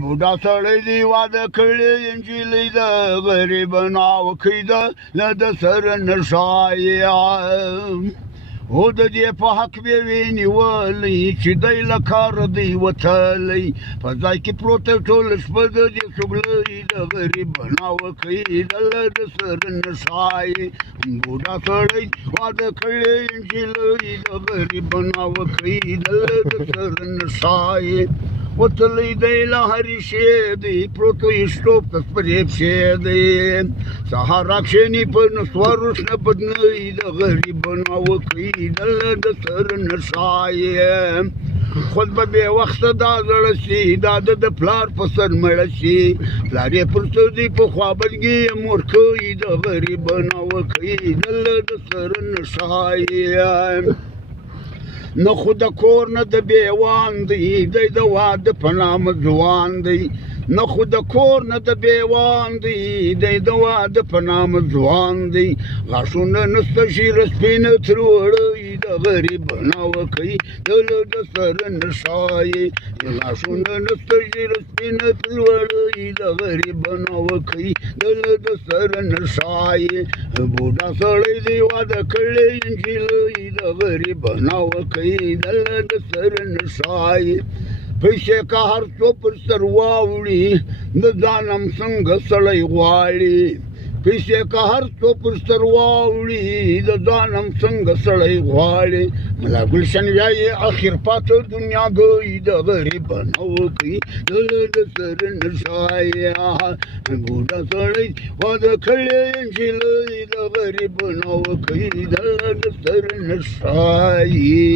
بوډا سړی دی واده کړی نجلۍ د غریب ناوکۍ ده له د سر نشایه او د دې په حق به وي نیولی چې دی له کاره دی وتلی په ځای کې پروته ټوله شپه د دې سورلۍ د غریب ناوکۍ ده له د سر نشایه بوډا سړی واده کړی نجلۍ د غریب ناوکۍ ده له د سر نشایه وتلی دی له هرې شی دی پروت یې شټوپ ته سپرې پښې دی سهار راکښېني په نسوارو شنه بدنۍ د غریب ناوکۍ ده له د سر نشایه خود به بې وخته دا زړه شي دا د پلار په سر مړه شي پلار یې پر څه دی په خوابدګي یې مورکۍ د غریب ناوکۍ ده له د سر نشایه نه خو د کور نه د بیوان دی دی د واده په نامه ځوان دی نه خو د کور نه د بیوان دی دی د واده په نامه ځوان دی غاښونه نسته ژیره سپینه تر وړۍ د غریب ناوکۍ ده له د سر نشایې غاښونه نسته ژیره سپینه تر وړۍ د غریب ناوکۍ ده له د سر نشایې بوډا سړی دی واده کړی نجلۍ د غریب ناوکۍ ده له د سر نشایې پیسې که هر څو پر سر واوړي د ځانم څنګه سړی غواړي پیسې که هر څو پر سر واوړي د ځانم څنګه سړی غواړي ملا ګلشن وایي اخر پاته دنیا ګۍ د غریب ناوکۍ ده له د سر نشایه بوډا سړی واده کړی نجلۍ د غریب ناوکۍ ده له د سر نشایه